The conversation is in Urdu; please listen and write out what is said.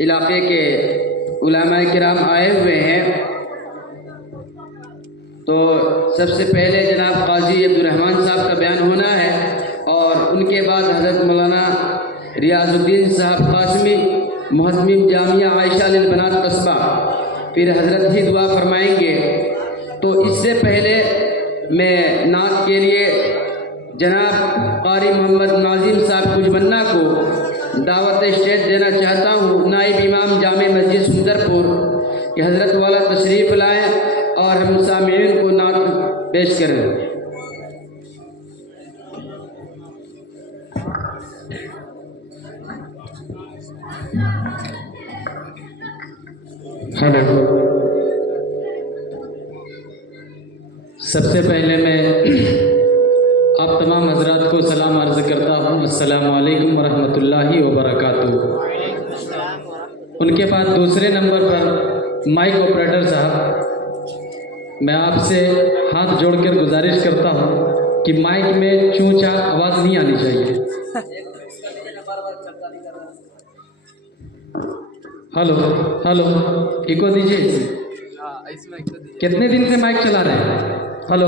علاقے کے علماء کرام آئے ہوئے ہیں، تو سب سے پہلے جناب قاضی عبد الرحمن صاحب کا بیان ہونا ہے، اور ان کے بعد حضرت مولانا ریاض الدین صاحب قاسمی محتمم جامعہ عائشہ للبنات قصبہ، پھر حضرت ہی دعا فرمائیں گے۔ تو اس سے پہلے میں نعت کے لیے جناب قاری محمد ناظم صاحب کجمنہ کو دعوت اسٹیج دینا چاہتا ہوں، نائب امام جامع مسجد سندر پور، کہ حضرت والا تشریف لائیں اور ہم سامعین کو نعت پیش کریں۔ سب سے پہلے میں آپ تمام حضرات کو سلام عرض کرتا ہوں، السلام علیکم ورحمۃ اللہ وبرکاتہ۔ ان کے بعد دوسرے نمبر پر مائک آپریٹر صاحب، میں آپ سے ہاتھ جوڑ کر گزارش کرتا ہوں کہ مائک میں چوں چاں آواز نہیں آنی چاہیے۔ ہلو ہلو، ایکو دیجیے۔ کتنے دن سے مائک چلا رہے ہیں؟ ہلو۔